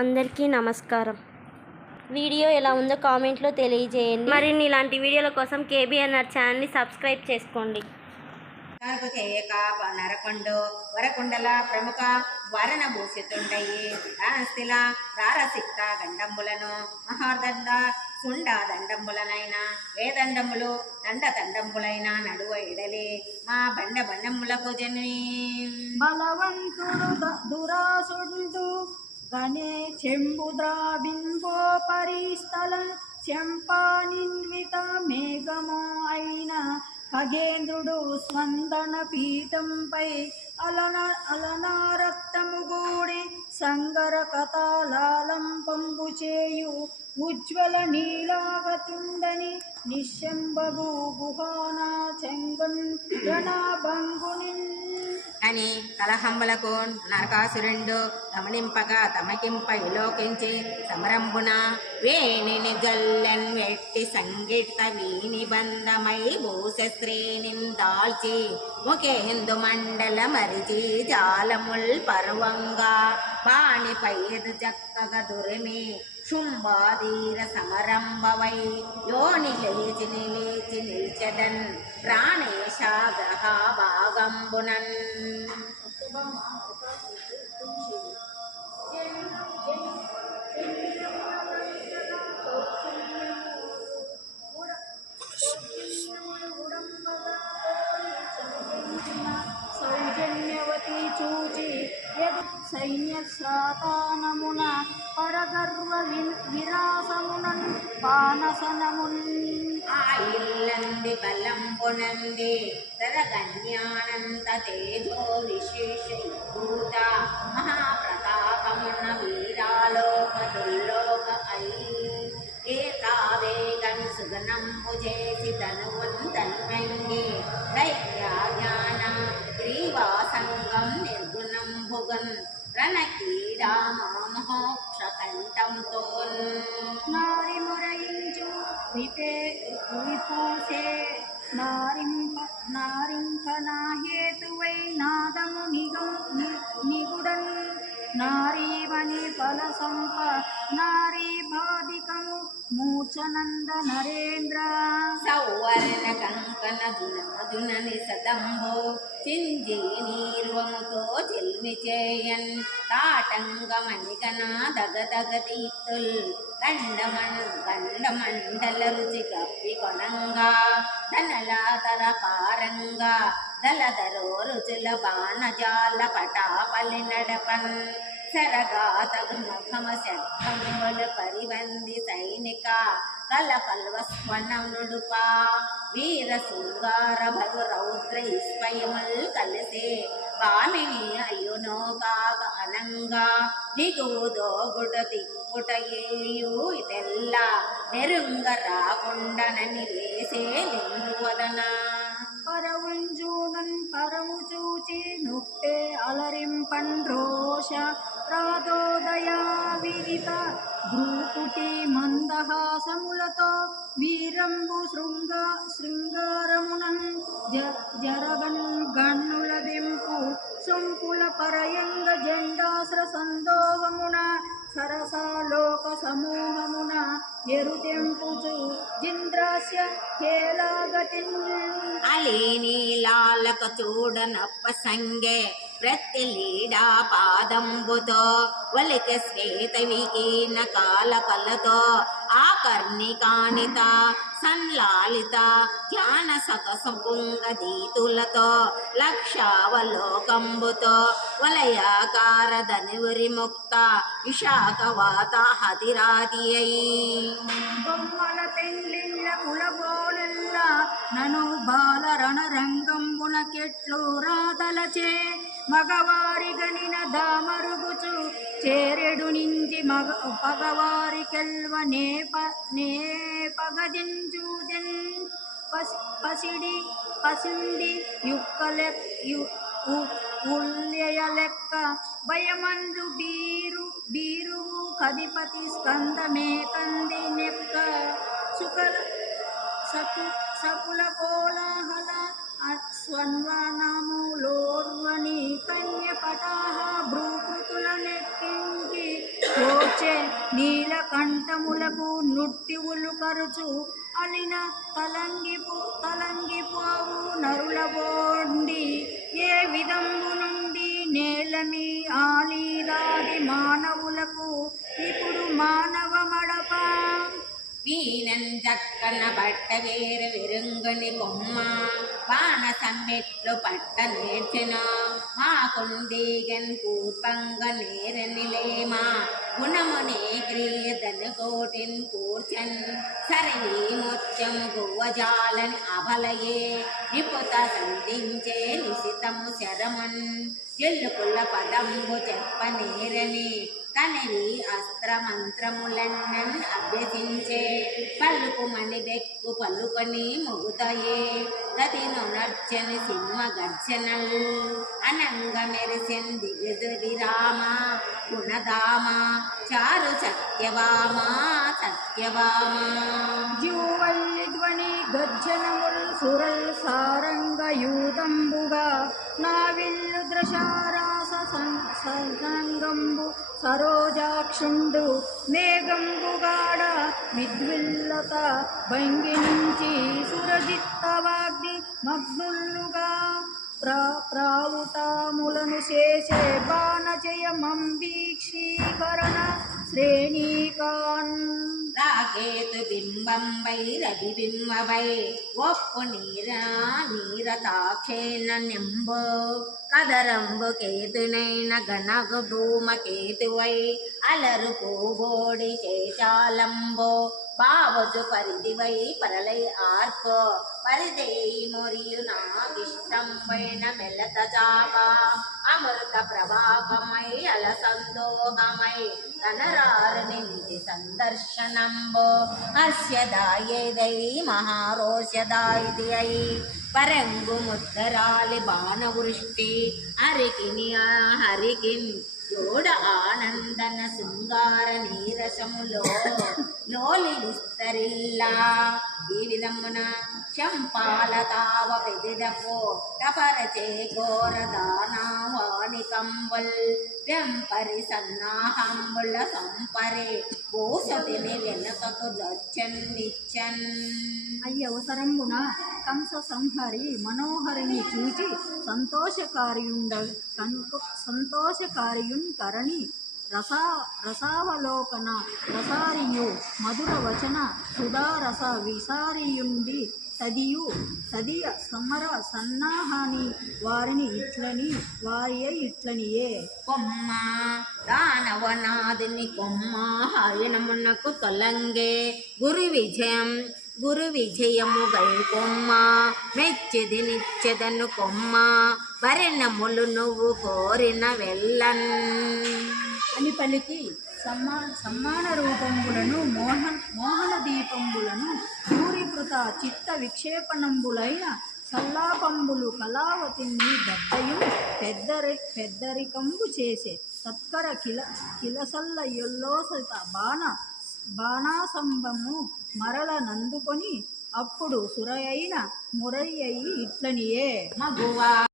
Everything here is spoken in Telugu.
అందరికీ నమస్కారం. వీడియో ఎలా ఉందో కామెంట్లో తెలియజేయండి. మరిన్ని ఇలాంటి వీడియోల కోసం కేబీఎన్ఆర్ ఛానల్ని సబ్స్క్రైబ్ చేసుకోండి. నరకొండు వరకుండల ప్రముఖ వరణ భూషితుండయి రాస్తిల రారసిక్త గండంబులను మహాదండ సుండ దండంబులనైన వేదండములు దండంబులైన నడువ ఎడలి మా బండ బండములకు జని బలవంతుడు దురాసుడు గణే చెంబుద్రాబింబో పరిస్థల చెంపానిన్విత మేఘమో అయిన ఖగేంద్రుడు స్వందన పీఠంపై అలనారక్తము గూడి సంగర కథాలాలం పంబు చేయు ఉజ్వల నీలాగతుండని నిశంబగు గుహానా చెంగన్ గణభంగుని అని కలహంబలకు నరకాసురుండు గమనింపగా తమకింప విలోకించి సమరంబున వేణిని జల్లన్ వెట్టి సంగీత వీని బంధమై భూశస్త్రీని దాల్చి ముఖేందు మండల మరిచి జాలముల్ పర్వంగా బాణిపై జక్కగ దురిమి శుంభాధీర సమరంభవై యోని లేచి నిల్చెదన్ ప్రాణేశాగ్రహ భాగంబునన్ సౌజన్యవతి చూచి సైన్య శ్రాతానమున పరగర్వ విరాసమునన్ పానసనమున్ ఆ ఇల్లంది బలంబునంది తరగన్యానంత తేజో విశేష భూత మహాప్రతాపమున వీరాలోక దుల్లోక అయి ఏకావేగన్ సుగనంబు చేసి తనువున్ తన్వంగి దైత్యాజ్ఞాన గ్రీవాసంగం నిర్గుణంబుగన్ రణకీడా మోక్ష కంఠంతో నారి మురయించు విపూసే నారింక నా హేతువై నాదము నిగుడన్ నారీవని ఫల సంప నారీ బాధికము మూర్ఛనంద నరేంద్ర సౌవర్ణ కంకణ దునని సదంబో చింజీ నీర్వముతో చిల్మి చేయన్ తాటంగమణిగన దగదగదీతుల్ గండమండల రుచి కప్పి కొనంగా ధనలాతర పారంగా దళదరో రుచుల బాణజాల పటాపలి నడపన్ శరగాతగు మఘమ శబ్దములు పరివంది సైనిక కలకల్వస్వననుడుపా వీర శృంగార భరు రౌద్ర స్వయముల్ కలిసే కామిని అయ్యునో కాగ అనంగా దిగుదో గుడతి పుటయేయు ఇదెల్ల నెరుంగ రాకుండనని వేసే నిందువదన పరవుంజూనన్ పరము చూచి నుప్పే అలరింపన్ రోష రాధోదయా విదిత భ్రూకుటి మందహాసములతో వీరంబు శృంగారమునన్ జరగన్ గన్నుల దింపు సొంపుల పరయంగ జెండాస్ర సందోహమున సరసాలోక సమూహమున ఎరుదెంపుచు జింద్రాస్య హేలాగతిన్ అలీనీలాలక చూడనప్ప సంగే ప్రతిలీడా పాదంబుతో వలిక శ్వేత వికీన కాలకలతో ఆకర్ణికానిత సంలాలిత ధ్యాన సకసపుంగ దీతులతో లక్షావలోకంబుతో వలయాకార ధనువురి ముక్త విశాఖవాత హతిరాతి అయి బొమ్మల పెండ్లిళ్ళ కులబోలెల్ల నను బాల రణరంగంబున కెట్లు రాతలచే మగవారి గనిన దామరుగుచు చేరెడు నుంచి పగవారి కెల్వ నే పగదించూదెన్ పసిండి ఉల్యయ లెక్క భయమందు బీరువు కధిపతి స్కందమే కంది నెక్క సకుల కోలాహల స్వన్వనములోర్వని కన్యపటాహ భ్రూకృతుల నెక్కించి వచ్చే నీలకంఠములకు నుట్టివులు కరుచు అలిన తలంగిపోవు నరుల బోండి ఏ విధంబు నుండి నేలమి ఆలీదాది మానవులకు ఇప్పుడు మానవ మడప వీణం చక్కన బట్ట వేరు విరుంగుని కొమ్మ బాణ సమ్మెట్లు పట్ట నేర్చెన మా కుండీగన్ కూర్పంగ నేరనిలేమా గుణమునే క్రియదను కోటిన్ కూర్చన్ సరళి ముత్యము గువ్వజాలని అబలయే నిపుత సంధించే నిశితము శరమన్ ఎల్లుకుల పదంబు చెప్పనేరని తనవి అస్త్రమంత్రములన్నన్ అభ్యసించే పలుకుమని బెక్కు పలుకొని మొగుతాయే గదిను నర్చని సింహ గర్జనల్ అనంగ మెరిసెన్ దివిరామ గుణధామ చారు సత్యవామ జూవల్లి ధ్వని గర్జనముల్ సురల్ సారంగయూతంబుగా నా విల్లు ద్రశారాస సంగంబు సరోజాక్షుండు మేఘంబుగాడ మిద్విల్లత భంగి నుంచి సురజిత్తవాగ్ని మగ్నులుగా ప్రావుటాములను చేసే బాణజయమంబీక్షీకరణ శ్రేణీకాన్ రాకేతు బింబంబై రవిబింబవై ఒప్పు నీరతాక్షేణ నింబో కదరంబు కేతునైన గణగు ధూమకేతువై అలరు పూబోడి చేశాలంబో బావజు పరిధివై పరలై ఆర్కో పరిదేయి మొరియు నాకిష్టంబైన మెలత చాప అమృత ప్రవాహమై అలసందోహమై కనరారు నింటి సందర్శనంబో హస్యదాయేదై మహారోషదాయిది అయి పరంగు ముద్దరాలి బాణవృష్టి హరికిన్ జోడ ఆనందన శృంగార నీరసములో లోలి విస్తరిల్లా ఈ విధమున చంపాల తావ పెదిడపో టపరచే ఘోర దానావాణి కంబల్ వెంపరి సన్నాహంబుల సంపరే పోసతిని వెనుకకు దచ్చన్ అయ్య అవసరంబున కంస సంహరి మనోహరిని చూచి సంతోషకారియున్ కరణి రసావలోకన రసారియు మధుర వచన సుధారస విసారియుండి తదియ సమర సన్నాహాని వారిని ఇట్లనియే కొమ్మ దానవనాదిని కొమ్మ హయనమునకు తొలంగే గురు విజయము గై కొమ్మ మెచ్చిది నిచ్చెదను కొమ్మ వరణములు నువ్వు కోరిన వెళ్ళన్ అని పలికి సమ్మాన రూపంబులను మోహన దీపంబులను సూర్యకృత చిత్త విక్షేపణంబులైన సల్లాపంబులు కళావతిని దద్దయు పెద్దరికంబు చేసే సత్కర కిలసల్ల ఎల్లోసత బాణాసంబము మరల నందుకొని అప్పుడు సురయైన మురయ్యయి ఇట్లనియే మగువా